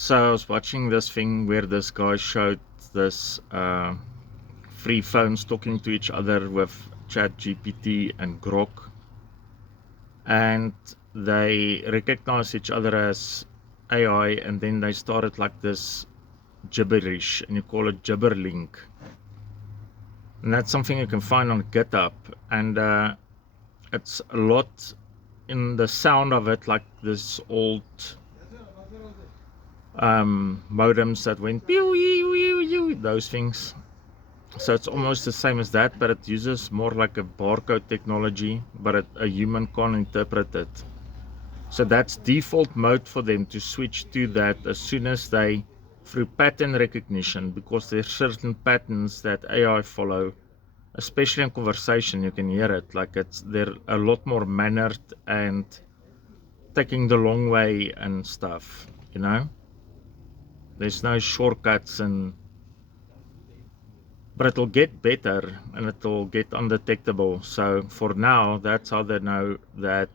So I was watching this thing where this guy showed this free phones talking to each other with ChatGPT and Grok, and they recognize each other as AI, and then they started like this gibberish, and you call it gibberlink, and that's something you can find on GitHub, and it's a lot in the sound of it, like this old modems that went pew, pew, pew, pew, those things. So it's almost the same as that, but it uses more like a barcode technology, but a human can't interpret it. So that's default mode for them to switch to that as soon as they, through pattern recognition, because there's certain patterns that AI follow, especially in conversation, you can hear it, like they're a lot more mannered and taking the long way and stuff, you know? There's no shortcuts, but it'll get better and it'll get undetectable. So for now, that's how they know that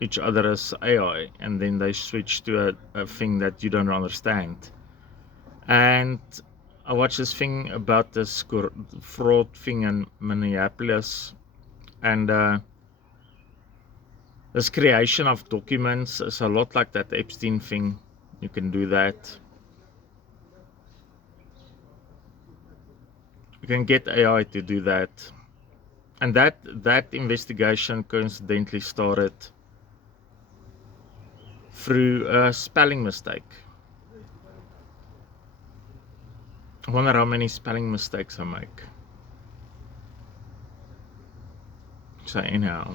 each other is AI, and then they switch to a thing that you don't understand. And I watched this thing about this fraud thing in Minneapolis, and this creation of documents is a lot like that Epstein thing. You can do that. You can get AI to do that. And that investigation coincidentally started through a spelling mistake. I wonder how many spelling mistakes I make. So anyhow,